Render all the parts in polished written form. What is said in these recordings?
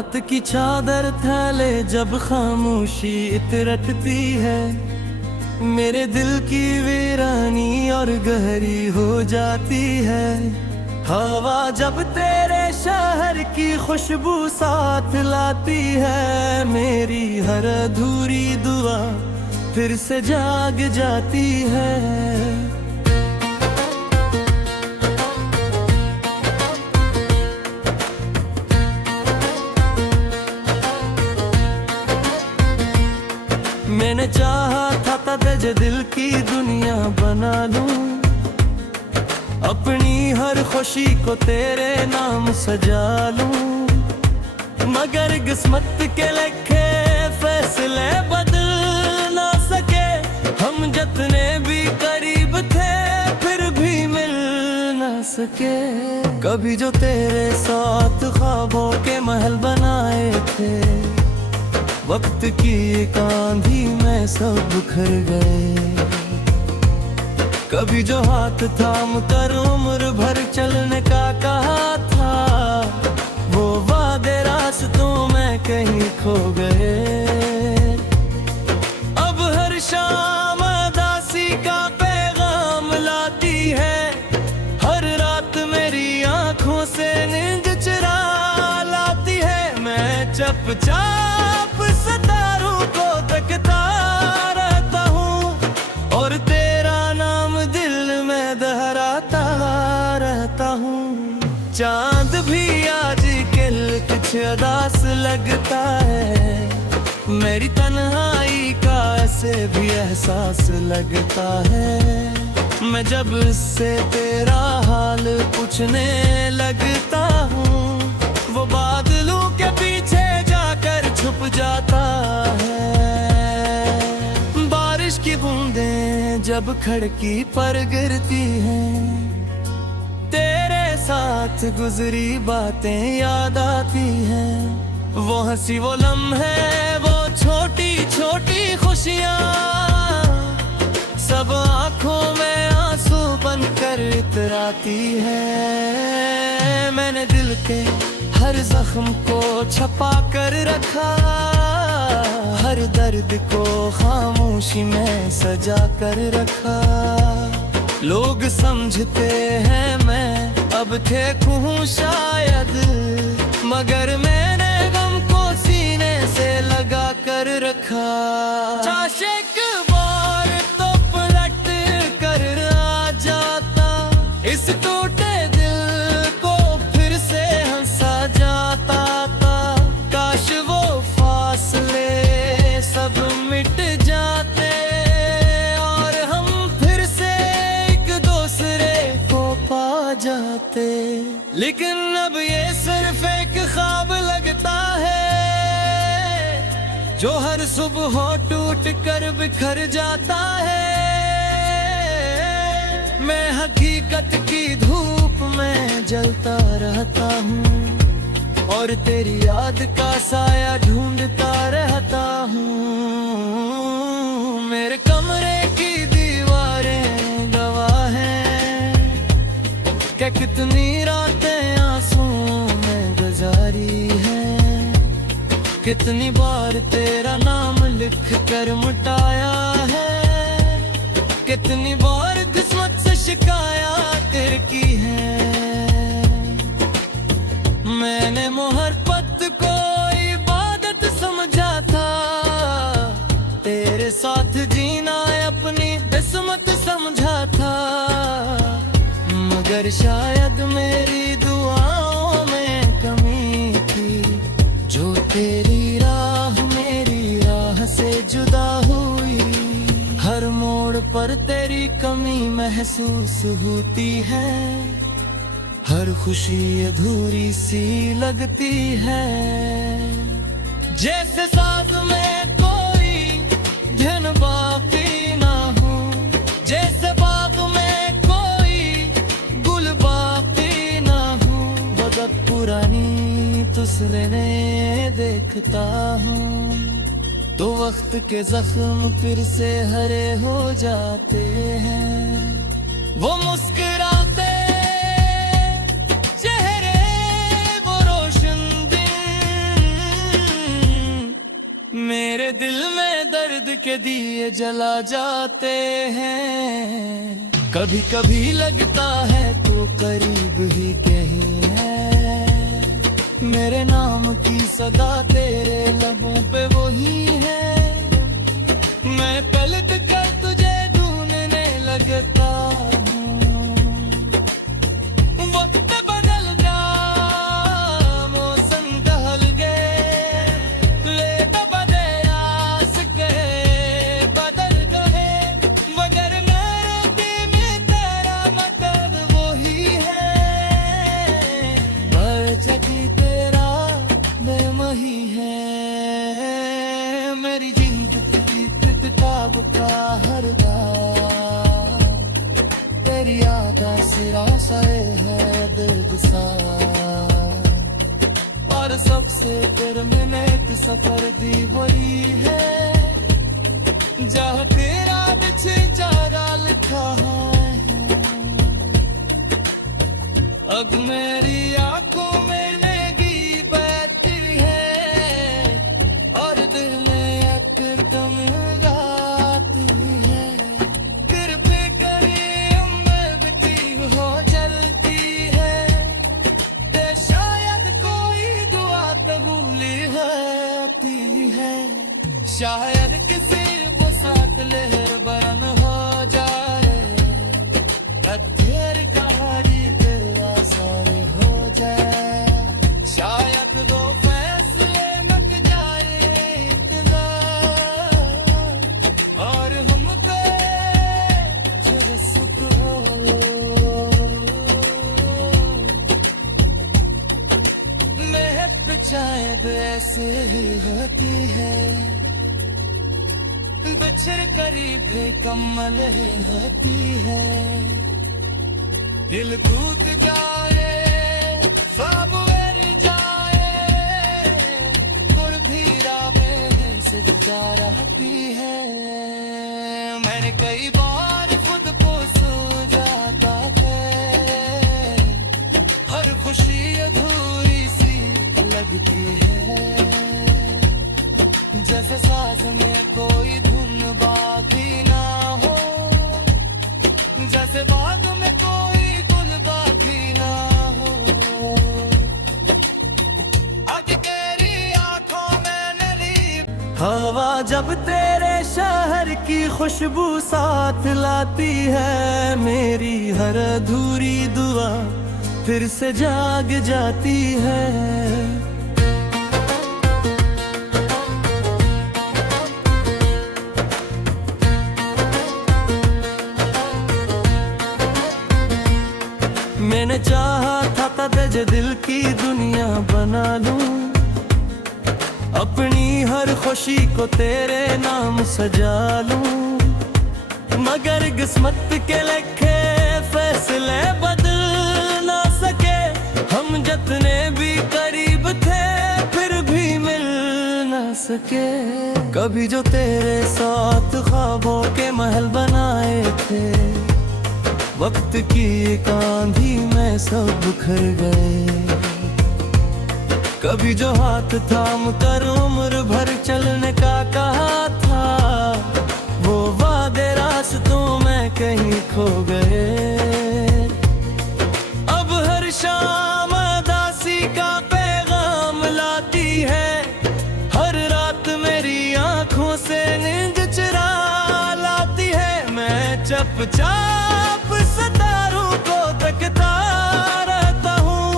रात की चादर थैले जब खामोशी इतरतती है, मेरे दिल की वीरानी और गहरी हो जाती है। हवा जब तेरे शहर की खुशबू साथ लाती है, मेरी हर अधूरी दुआ फिर से जाग जाती है। मैंने चाहा था तुझे दिल की दुनिया बना लूं, अपनी हर खुशी को तेरे नाम सजा लूं, मगर किस्मत के लिखे फैसले बदल ना सके। हम जितने भी करीब थे फिर भी मिल ना सके। कभी जो तेरे साथ ख्वाबों के महल बनाए थे, वक्त की एक आंधी में सब बिखर गए। कभी जो हाथ थाम कर उम्र भर चलने का कहा था, वो वादे रास्तों में कहीं खो गए। अब हर शाम उदासी का पैगाम लाती है, हर रात मेरी आंखों से नींद चुरा लाती है। मैं चुपचाप सितारों को तकता रहता हूँ और तेरा नाम दिल में दोहराता रहता हूँ। चांद भी आजकल कुछ उदास लगता है, मेरी तन्हाई का ऐसे भी एहसास लगता है। मैं जब इससे तेरा हाल पूछने लगता हूँ, वो बादलों के पीछे जाकर छुप जाता है। बारिश की बूंदें जब खिड़की पर गिरती हैं, तेरे साथ गुजरी बातें याद आती हैं। वो हंसी, वो लम्हे, वो छोटी छोटी खुशियाँ, सब आंखों में आंसू बनकर इतराती है। मैंने दिल के हर जख्म को छपा कर रखा, हर दर्द को खामोशी में सजा कर रखा। लोग समझते हैं मैं अब फेंकू हूँ शायद, मगर मैंने गम को सीने से लगा कर रखा। काश एक बार तो पलट कर आ जाता, इस टूटे दिल को फिर से हंसा जाता था। काश वो फासले सब मिट जाते और हम फिर से एक दूसरे को पा जाते, लेकिन अब ये सिर्फ एक ख्वाब लगता है, जो हर सुबह टूट कर बिखर जाता है। मैं हकीकत की धूप में जलता रहता हूँ और तेरी याद का साया ढूंढता रहता हूँ। मेरे कमरे की दीवारें गवाह हैं कि कितनी रातें आंसुओं में गुजारी हैं, कितनी बार तेरा नाम लिख कर मिटाया है, कितनी बार किस्मत से शिकायत की है। मैंने मोहब्बत को इबादत समझा था, तेरे साथ जीना अपनी किस्मत समझा था, मगर शायद मेरी दुआओं में कमी थी, जो तेरी राह मेरी राह से जुदा हुई। हर मोड़ पर तेरी कमी महसूस होती है, हर खुशी अधूरी सी लगती है। जैसे साथ में कोई धन बाकी ना हो, जैसे बाग में कोई गुल बाकी ना हो। वक्त पुरानी तुसरे देखता हूँ तो वक्त के जख्म फिर से हरे हो जाते हैं। वो मुस्कुराते चेहरे, वो रोशन दिन, दिल में दर्द के दिए जला जाते हैं। कभी कभी लगता है तो करीब ही कहीं है। मेरे नाम की सदा तेरे लबों पे वही है। मैं पलट कर तुझे ढूंढने लगता हूँ। वक्त बदल जा, मौसम ढल गए, ले दबदे आस के बदल गए। मगर मेरे दिल में तेरा मतलब वही है। पर चटी तेरा बेमही है। मेरी जिंदगी किताब का हर बार तेरी याद सिरा सए है दर्द सा। और सबसे टर्मिनेट सफर दी वही है। जहाँ तेरा बिछे चारा लिखा है। अब मेरी आंखों में नेगी बहती है। और दिल में एकदम गाती है। फिर भी कहीं उम्र बीती हो जलती है। ते शायद कोई दुआ कबूली होती है। शायद किसी वसात लहर बरन हो जाए। अधेर कहानी तेरा सारे हो जाए। शायद दो फैसले मक जाए इतना। और हम पे जब सुख हो। महक शायद ऐसे ही होती है। बिछड़ करीब भी कमल ही होती है। दिल कूद जाए, ख्वाब उड़ जाए। कुर्बी राहें सजता रहती है। मैंने कई बार खुद को सुझाता है। हर खुशी अधूरी सी लगती है। जैसे साज में कोई धुन बाकी ना हो। जैसे बाग में कोई गुल बाकी ना हो। आज तेरी आंखों में नली हवा जब तेरे शहर की खुशबू साथ लाती है। मेरी हर अधूरी दुआ फिर से जाग जाती है। मैंने चाहा था तुझे दिल की दुनिया बना लूं। अपनी हर खुशी को तेरे नाम सजा लूं। मगर किस्मत के लिखे फैसले बदल ना सके। हम जितने भी करीब थे फिर भी मिल ना सके। कभी जो तेरे साथ ख्वाबों के महल बनाए थे। वक्त की एक आंधी में सब बिखर गए। कभी जो हाथ थाम कर उम्र भर चलने का कहा था। वो वादे रास्तों में कहीं खो गए। अब हर शाम उदासी का पैगाम लाती है। हर रात मेरी आंखों से नींद चुरा लाती है। मैं चुपचाप सितारों को तकता रहता हूँ।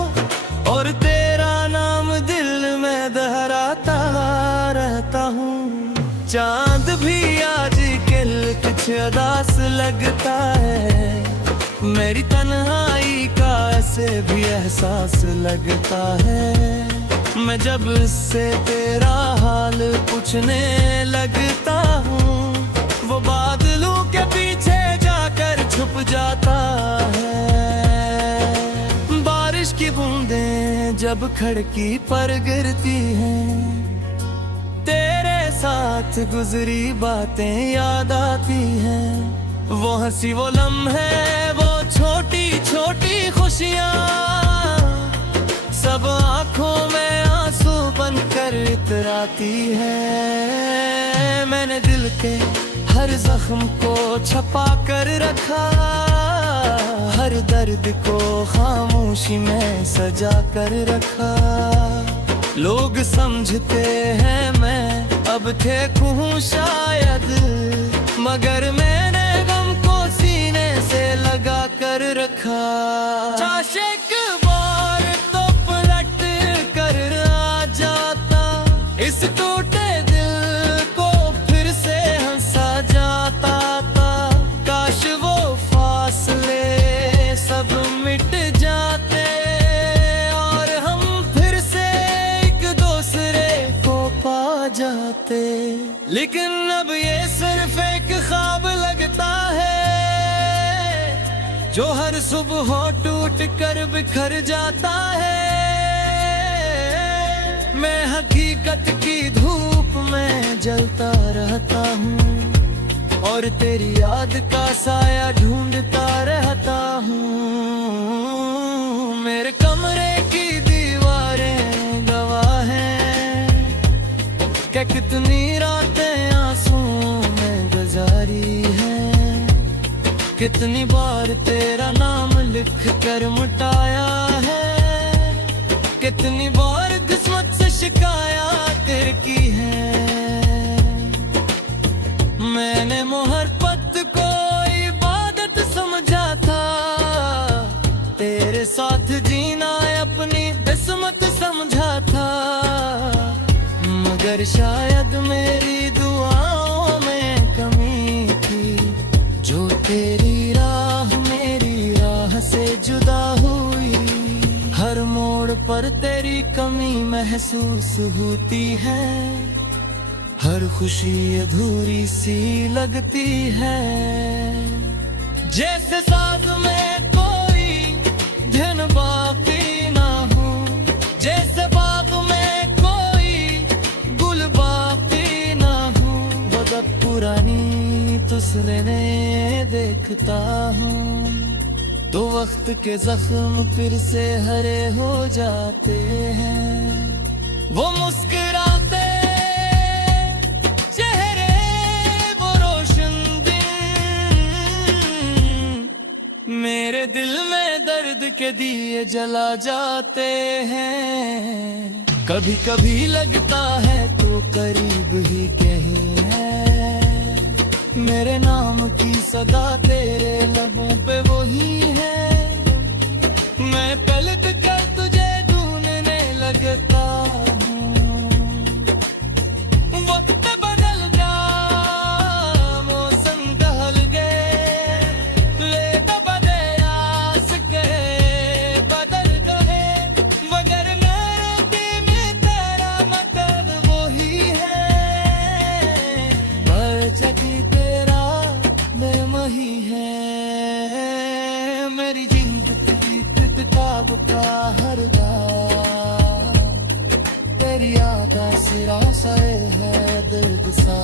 और तेरा नाम दिल में दोहराता रहता हूँ। चांद भी आज कल कुछ उदास लगता है। मेरी तन्हाई का ऐसे भी एहसास लगता है। मैं जब से तेरा हाल पूछने लगता हूँ। वो बादलों के पीछे जाकर छुप जाता है। बारिश की बूंदें जब खिड़की पर गिरती हैं। तेरे साथ गुजरी बातें याद आती हैं। वो हंसी वो लम्हे वो छोटी छोटी खुशियाँ। सब आंखों में आंसू बनकर इतराती है। मैंने दिल के हर जख्म को छपा कर रखा, हर दर्द को खामोशी में सजा कर रखा। लोग समझते हैं मैं अब ठीक हूँ शायद, मगर मैंने गम को सीने से लगा कर रखा। एक बार तो पलट कर आ जाता, इस टूटे दिल को फिर से हंसा जाता था। काश वो फासले सब मिट जाते और हम फिर से एक दूसरे को पा जाते, लेकिन अब ये सिर्फ एक ख्वाब लगता है जो हर सुबह टूट कर बिखर जाता है। मैं हकीकत की धूप में जलता रहता हूँ और तेरी याद का साया ढूंढता रहता हूँ। मेरे कमरे की दीवारें गवाह हैं कि कितनी रातें आंसुओं में गुजारी हैं, कितनी बार तेरा नाम लिख कर मिटाया है, कितनी बार किस्मत से शिकायत की है। मैंने मोहब्बत को इबादत समझा था, तेरे साथ जीना अपनी किस्मत समझा था, मगर शायद मेरी दुआओं में कमी थी, जो तेरी राह मेरी राह से जुदा हुई। हर मोड़ पर तेरी कमी महसूस होती है, हर खुशी अधूरी सी लगती है। जैसे साथ में कोई धन बाकी ना हो, जैसे बाग में कोई गुल बाकी ना हो, बदब पुरानी तुसरे देखता हूँ तो वक्त के जख्म फिर से हरे हो जाते हैं। वो मुस्कुराते चेहरे, वो रोशन दिन, मेरे दिल में दर्द के दिए जला जाते हैं। कभी कभी लगता है तो करीब ही कहीं है, मेरे नाम की सदा तेरे लबों पे वही है। मैं पलट कर तुझे ढूंढने लगता हूँ, वक्त बदल जा मौसम ढल गए, ले बदे आस के बदल गए, मगर मेरे दिल में तेरा मतलब वही है। बरचकी तेरा बेमही है, मेरी जिंदगी किताब का हर गाल, तेरी याद सिरा से है दर्द सा,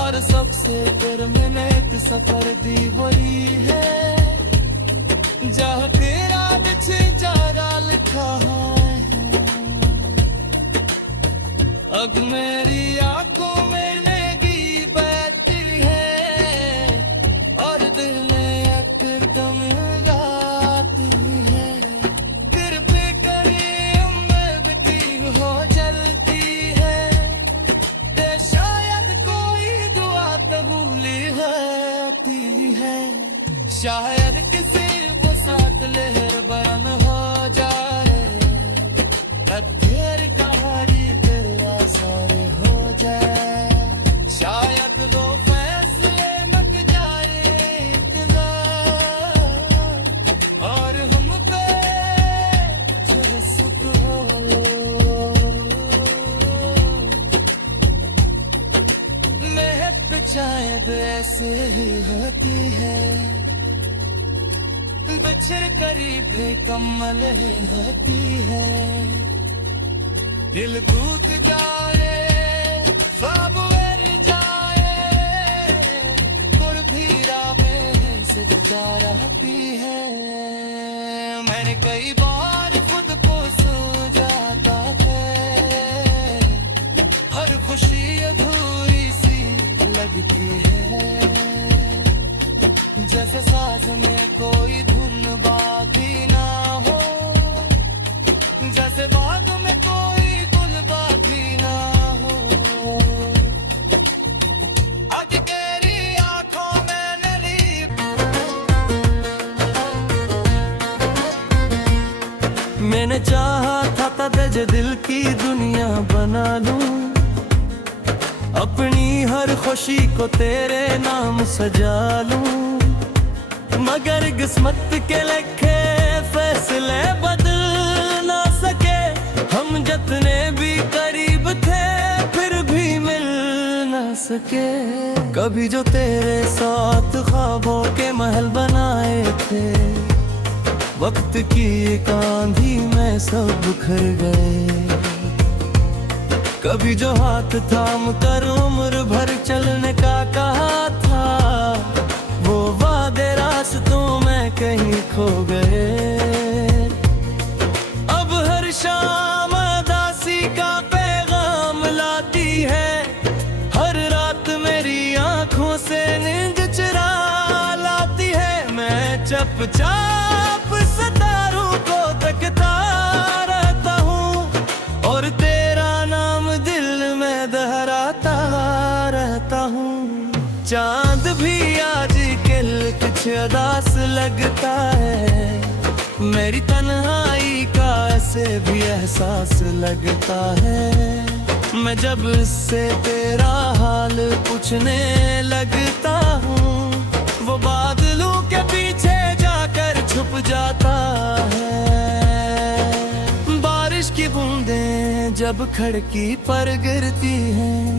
और सबसे परमानेंट सफर दी वही है, जहाँ तेरा बेचारा लिखा है। अब मेरी आंखों में नेगी बहती है और दिल में एकदम गाती है, फिर भी कहीं उम्र बीती हो जलती है, ते शायद कोई दुआ कबूली होती है, शायद किसी वो साथ लहर बरन हो जाए, तेरी कहानी तेरा सारे हो जाए, शायद वो फैसले मत जाए इतना, और हम पे जो सुख हो। महक शायद ऐसे ही होती है, बिछड़ करीब कमल होती है, दिल कूद जाए ख्वाब वर जाए, कुर्बी राहें सजदा रहती है। मैंने कई बार खुद को सो जाता है, हर खुशी लगती है, जैसे साज में कोई धुन बाकी ना हो, जैसे बाग में कोई गुल बाकी ना हो। आज तेरी आंखों में नली, मैंने चाहा था तुझे दिल की दुनिया बना लूं, अपनी हर खुशी को तेरे नाम सजा लूं, मगर किस्मत के लिखे फैसले बदल ना सके। हम जितने भी करीब थे फिर भी मिल ना सके। कभी जो तेरे साथ ख्वाबों के महल बनाए थे, वक्त की एक आंधी में सब बिखर गए। कभी जो हाथ थाम कर उम्र भर चलने का कहा था, वो वादे रास्तों में कहीं खो गए। अब हर शाम उदासी का पैगाम लाती है, हर रात मेरी आंखों से नींद चुरा लाती है। मैं चुपचाप सितारों को तकता रहता हूँ और तेरा नाम दिल में दोहराता रहता हूँ। चांद भी आजकल कुछ उदास लगता है, मेरी तन्हाई का ऐसे भी एहसास लगता है। मैं जब से तेरा हाल पूछने लगता हूँ, वो बादलों के पीछे जाकर छुप जाता है। बारिश की बूंदें जब खिड़की पर गिरती हैं,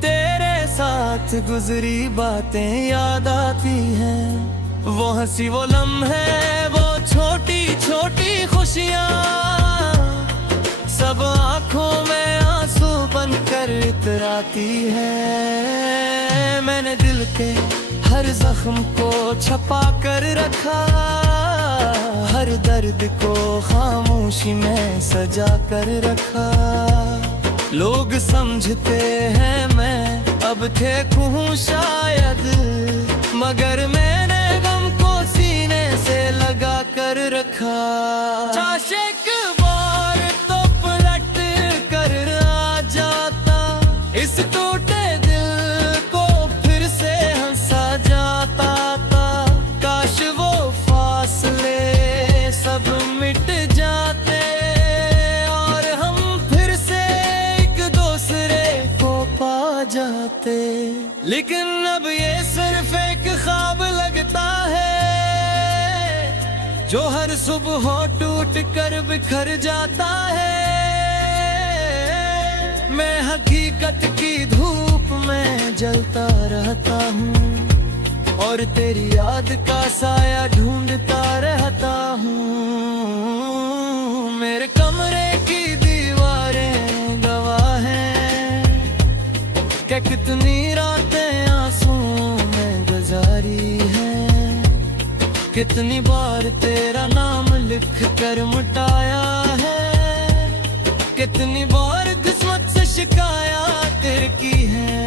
तेरे साथ गुजरी बातें याद आती हैं। वो हंसी, वो लम्हे, वो छोटी छोटी खुशियाँ, सब आंखों में आंसू बनकर इतराती है। मैंने दिल के हर जख्म को छपा कर रखा, हर दर्द को खामोशी में सजा कर रखा। लोग समझते हैं मैं अब फेंकू हूँ शायद, मगर मैंने गम को सीने से लगा कर रखा। काश एक बार तो पलट कर आ जाता, इस टूटे दिल को फिर से हंसा जाता था। काश वो फासले सब मिट जाते और हम फिर से एक दूसरे को पा जाते, लेकिन अब ये सिर्फ एक ख्वाब लगता है, जो हर सुबह टूट कर बिखर जाता है। मैं हकीकत की धूप में जलता रहता हूँ और तेरी याद का साया ढूंढता रहता हूँ। मेरे कमरे की दीवारें गवाह हैं कि कितनी रातें आंसुओं में गुजारी हैं, कितनी बार तेरा नाम लिख कर मिटाया है, कितनी बार किस्मत से शिकायत की है।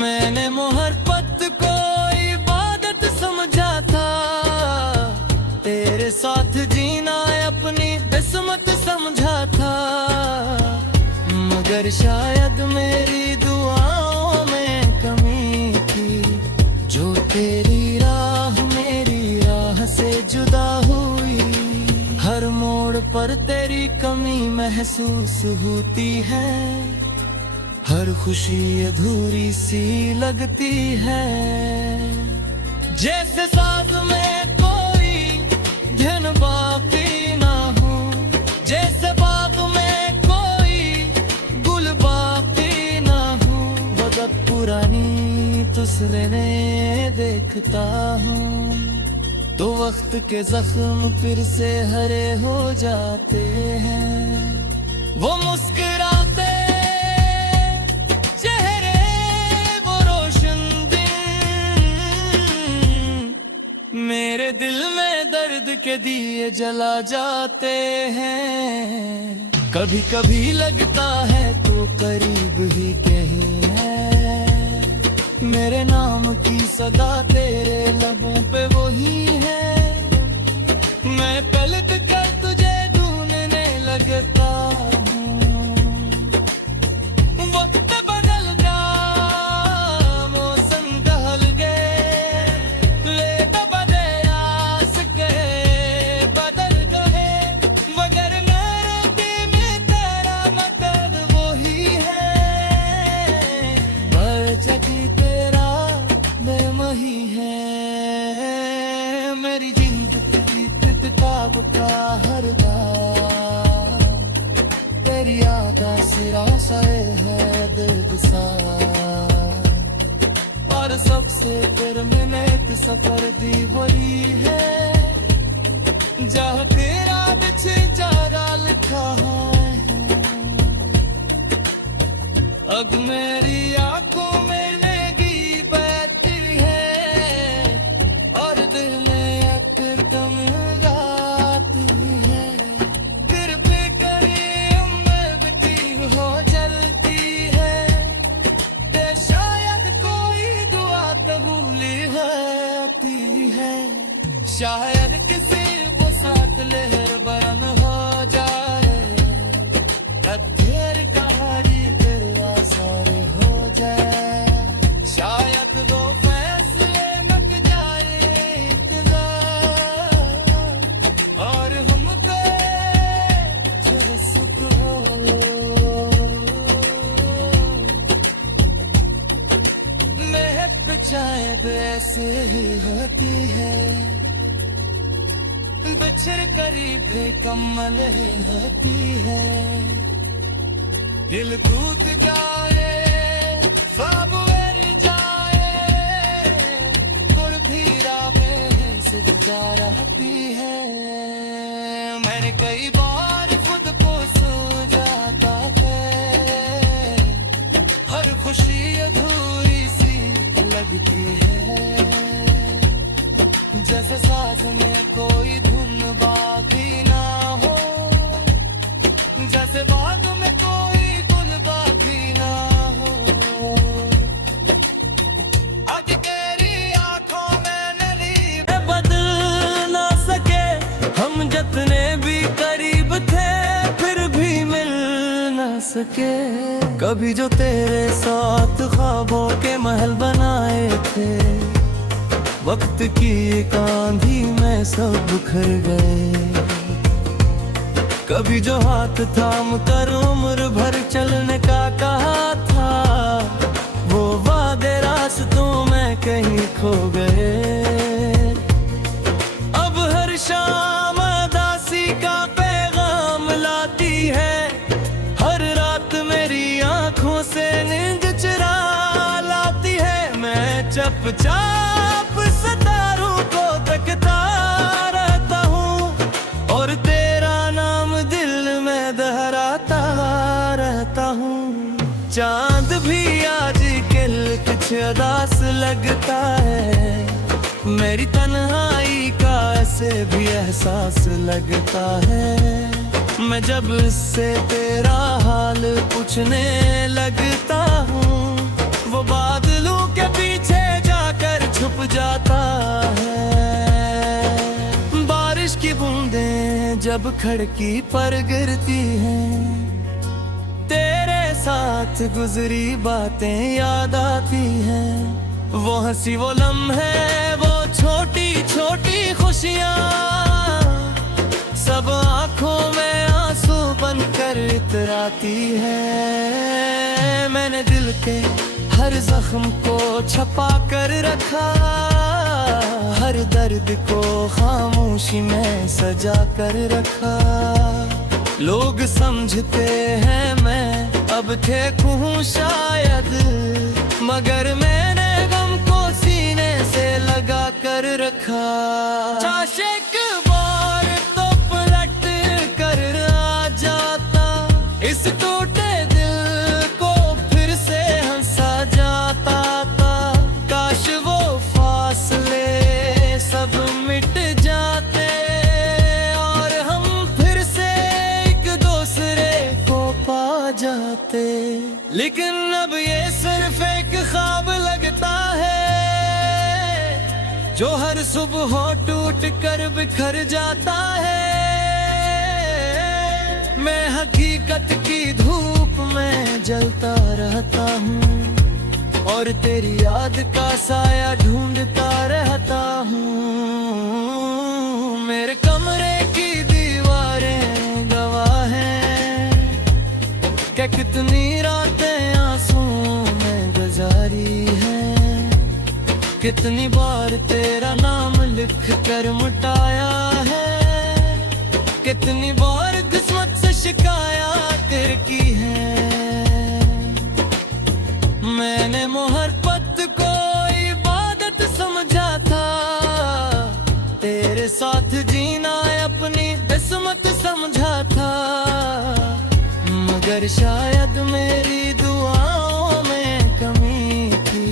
मैंने मोहब्बत को इबादत समझा था, तेरे साथ जीना अपनी किस्मत समझा था, मगर शायद मेरी दुआओं में कमी थी, जो तेरी राह मेरी राह से जुदा हुई। हर मोड़ पर तेरी कमी महसूस होती है, हर खुशी अधूरी सी लगती है। जैसे साथ में कोई धन बाकी ना हो, जैसे बाग में कोई गुल बाकी ना हो। वक्त पुरानी तस्वीरें देखता हूँ तो वक्त के जख्म फिर से हरे हो जाते हैं। वो मुस्कुराते चेहरे, वो रोशन दिन, मेरे दिल में दर्द के दिए जला जाते हैं। कभी कभी लगता है तो करीब ही के सदा तेरे लबों पे वही है। मैं पलट कर तुझे ढूंढने लगता हूँ। वक्त बदल जा, मौसम ढल गए, ले बदे आस के बदल गए। मगर मेरे दिल में तेरा मकसद वही है। चकी तेरा बेमही है। मेरी जिंदगी किताब का हर दाग तेरी आगा सिरा सए है बेगुसार। और सबसे टर्मिनेट सफर दी वही है, जहाँ तेरा बिछे चारा लिखा है। अब मेरी आंखों में नेगी बहती है, और दिल में एकदम गाती है। फिर भी कहीं उम्मीद हो जलती है, ते शायद कोई दुआ कबूली होती है। शायद किसी वो साथ लहर बरन हो जाए, अब तेरी कहानी सारे हो जाए। शायद वो फैसले मक जाए और हम पे चल सुख हो। महक शायद ऐसे ही होती है, बिछड़ करीब कमल होती है। दिल कूद जाए, ख्वाब उड़ जाए, कुर्बीरा में सजदा रहती है। मैंने कई बार खुद को समझाता है, हर खुशी अधूरी सी लगती है। जैसे साथ में कोई धुन बाकी ना हो, जैसे बाग में कोई सके। कभी जो तेरे साथ ख्वाबों के महल बनाए थे, वक्त की एक आंधी में सब बिखर गए। कभी जो हाथ थाम कर उम्र भर चलने का कहा था, वो वादे रास्तों में कहीं खो गए। अब हर शाम उदासी का पैगाम लाती है, हर रात मेरी आंखों से नींद चुरा लाती है। मैं चुपचाप सितारों को तकता रहता हूँ, और तेरा नाम दिल में दोहराता रहता हूँ। चांद भी आज कल कुछ उदास लगता है, मेरी तन्हाई का ऐसे भी एहसास लगता है। मैं जब से तेरा हाल पूछने लगता हूँ, वो बादलों के पीछे जाकर छुप जाता है। बारिश की बूंदें जब खिड़की पर गिरती हैं, तेरे साथ गुजरी बातें याद आती हैं। वो हंसी, वो लम्हे, वो छोटी छोटी खुशियाँ, सब आँखों में आंसू बनकर इतराती है। मैंने दिल के हर जख्म को छपा कर रखा, हर दर्द को खामोशी में सजा कर रखा। लोग समझते हैं मैं अब फेंकू हूँ शायद, मगर मैंने गम को सीने से लगा कर रखा। एक बार तो पलट कर आ जाता, इस टूटे दिल को फिर से हंसा जाता था। काश वो फासले सब मिट जाते, और हम फिर से एक दूसरे को पा जाते। लेकिन अब ये सिर्फ एक ख्वाब लगता है, जो हर सुबह टूट कर बिखर जाता है। मैं हकीकत की धूप में जलता रहता हूँ और तेरी याद का साया ढूंढता रहता हूँ। मेरे कमरे की दीवारें गवाह हैं कि कितनी रातें आंसुओं में गुजारी हैं। कितनी बार तेरा नाम लिख कर मिटाया है। कितनी बार किस्मत से शिकायत की है। मैंने मोहब्बत को इबादत समझा था, तेरे साथ जीना अपनी किस्मत समझा था। मगर शायद मेरी दुआओं में कमी थी,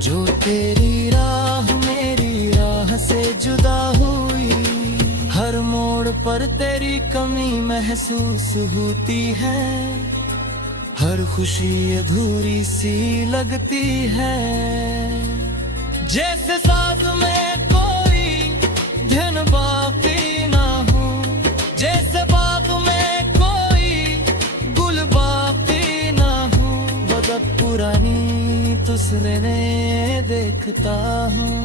जो तेरी राह मेरी राह से जुदा हुई। हर मोड़ पर तेरी कमी महसूस होती है। हर खुशी अधूरी सी लगती है। जैसे साथ में कोई धन बाकी ना हो, जैसे बाग में कोई गुल बाकी ना हो। बदत पुरानी तुसरे देखता हूँ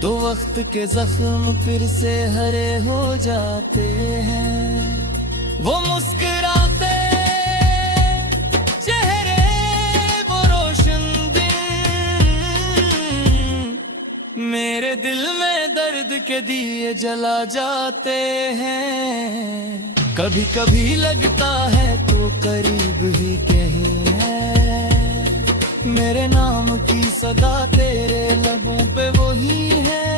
तो वक्त के जख्म फिर से हरे हो जाते हैं। वो मुस्कुराते चेहरे, वो रोशन दिन, मेरे दिल में दर्द के दिए जला जाते हैं। कभी कभी लगता है तो करीब ही कहीं है। मेरे नाम की सदा तेरे लबों पे वही है।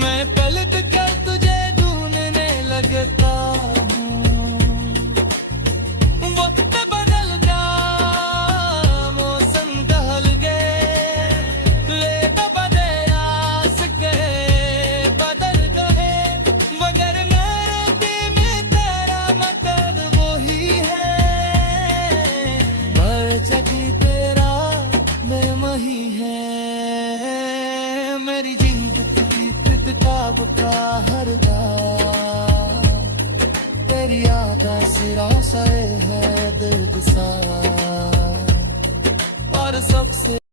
मैं पलट कर तुझे ढूंढने लगता हूँ। वक्त बदल गया, मौसम ढल गए, लेट बदे आस के बदल गए। मगर मेरे दिल में तेरा मकसद वही है। हर जगह तेरा बेमही है। मेरी जिंदगी किताब का हर गाल, तेरी याद सिरा से है दर्द सा। और सबसे